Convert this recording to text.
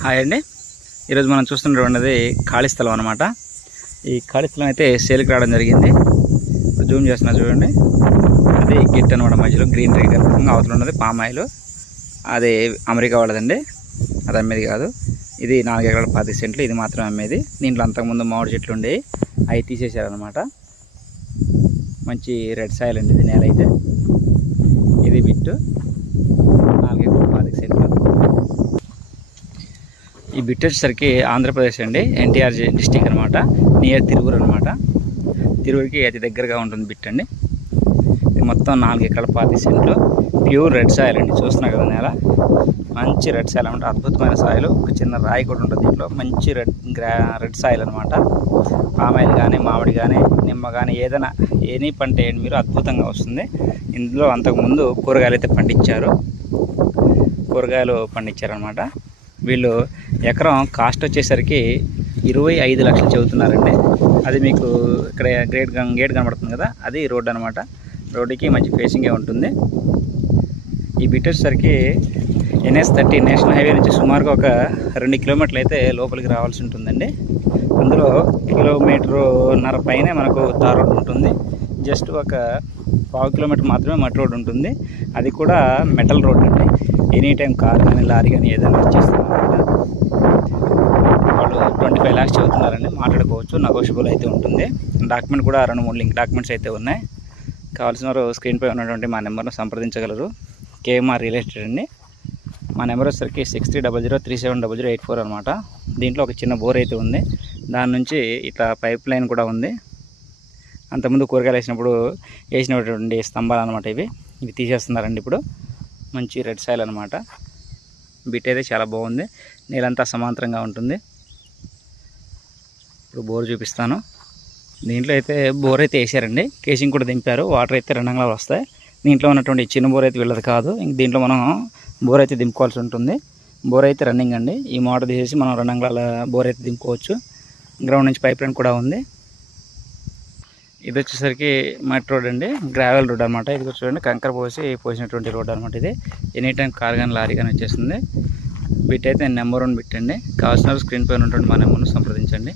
Hi అండి. ఈరోజు మనం చూస్తున్నటువంటిది ఖాళీ స్థలం అనమాట. ఈ ఖాళీ స్థలం అయితే సేల్కి రావడం జరిగింది. జూమ్ చేస్తున్నా చూడండి, అది గిట్ అనమాట. మధ్యలో గ్రీనరీ కనుక అవతల ఉన్నది పామ్ ఆయిల్. అది అమెరికా వాళ్ళదండి, అది అమ్మేది కాదు. ఇది 4 ఎకరాల 10 సెంట్లు, ఇది మాత్రం అమ్మేది. దీంట్లో అంతకుముందు మామిడి చెట్లు ఉండేవి, అవి తీసేశారనమాట. మంచి రెడ్ సాయిల్ అండి ఇది, నేల అయితే. ఇది బిట్టు 4 ఎకరాల 10 సెంట్లు. ఈ బిట్ వచ్చేసరికి ఆంధ్రప్రదేశ్ అండి, ఎన్టీఆర్ డిస్టిక్ అనమాట, నియర్ తిరువురు అనమాట. తిరువురికి అతి దగ్గరగా ఉంటుంది బిట్ అండి. ఇది మొత్తం 4 ఎకరాల 10 సెంట్లు, ప్యూర్ రెడ్ సాయిల్ అండి. చూస్తున్నారు కదా నేల, మంచి రెడ్ సాయిల్ అనమాట. అద్భుతమైన సాయిల్. ఒక చిన్న రాయి కూడా ఉంటుంది దీంట్లో. మంచి రెడ్ సాయిల్ అనమాట. పామాయిల్ కానీ, మామిడి కానీ, నిమ్మ కానీ, ఏదైనా ఎనీ పంట వేయండి మీరు, అద్భుతంగా వస్తుంది. ఇందులో అంతకుముందు కూరగాయలు అయితే పండించారనమాట. వీళ్ళు ఎకరం కాస్ట్ వచ్చేసరికి 25 లక్షలు చెబుతున్నారండి. అది మీకు ఇక్కడ గేట్ కనబడుతుంది కదా, అది రోడ్ అనమాట. రోడ్డుకి మంచి ఫేసింగే ఉంటుంది. ఈ బిట్ వచ్చేసరికి NS30 నేషనల్ హైవే నుంచి సుమారుగా ఒక 2 కిలోమీటర్లు అయితే లోపలికి రావాల్సి ఉంటుందండి. అందులో 1.5 కిలోమీటర్ పైనే మనకు తార్ రోడ్ ఉంటుంది. జస్ట్ ఒక 1/2 కిలోమీటర్ మాత్రమే మట్టి రోడ్ ఉంటుంది. అది కూడా మెటల్ రోడ్ అండి. ఎనీ టైం కార్ కానీ, లారీ కానీ ఏదైనా వచ్చేస్తుంది అనమాట. వాళ్ళు 25 lakhs చెబుతున్నారండి. మాట్లాడుకోవచ్చు, నెగోషియబుల్ అయితే ఉంటుంది. డాక్యుమెంట్ కూడా 2-3 లింక్ డాక్యుమెంట్స్ అయితే ఉన్నాయి. కావాల్సిన వారు స్క్రీన్పై ఉన్నటువంటి మా నెంబర్ను సంప్రదించగలరు. KMR రియల్ ఎస్టేట్ అండి. మా నెంబర్ వచ్చేసరికి 6300370084 అనమాట. దీంట్లో ఒక చిన్న బోర్ అయితే ఉంది. దాని నుంచి ఇట్లా పైప్ లైన్ కూడా ఉంది. అంతకుముందు కూరగాయలు వేసినటువంటి స్తంభాలు అనమాట. ఇవి తీసేస్తున్నారండి ఇప్పుడు. మంచి రెడ్ సాయిల్ అనమాట. బిట్ అయితే చాలా బాగుంది. నీళ్ళంతా సమాంతరంగా ఉంటుంది. ఇప్పుడు బోర్ చూపిస్తాను. దీంట్లో అయితే బోర్ అయితే వేసారండి. కేసింగ్ కూడా దింపారు. వాటర్ అయితే 2 అంగుళాలు వస్తాయి. దీంట్లో ఉన్నటువంటి చిన్న బోర్ అయితే వీళ్ళది కాదు. ఇంక దీంట్లో మనం బోర్ అయితే దింపుకోవాల్సి ఉంటుంది. బోర్ అయితే రన్నింగ్ అండి. ఈ మోటార్ తీసేసి మనం 2 అంగుళాల బోర్ అయితే దింపుకోవచ్చు. గ్రౌండ్ నుంచి పైప్ లైన్ కూడా ఉంది. ఇది వచ్చేసరికి మట్టి రోడ్ అండి, గ్రావెల్ రోడ్ అనమాట. ఇది చూడండి, కంకర పోసినటువంటి రోడ్ అనమాట. ఇది ఎనీ టైం కార్ కానీ, లారీ కానీ వచ్చేస్తుంది. బిట్ అయితే నెంబర్ 1 బిట్ అండి. కావాల్సిన స్క్రీన్ పైన ఉన్నటువంటి మా నెంబర్ను సంప్రదించండి.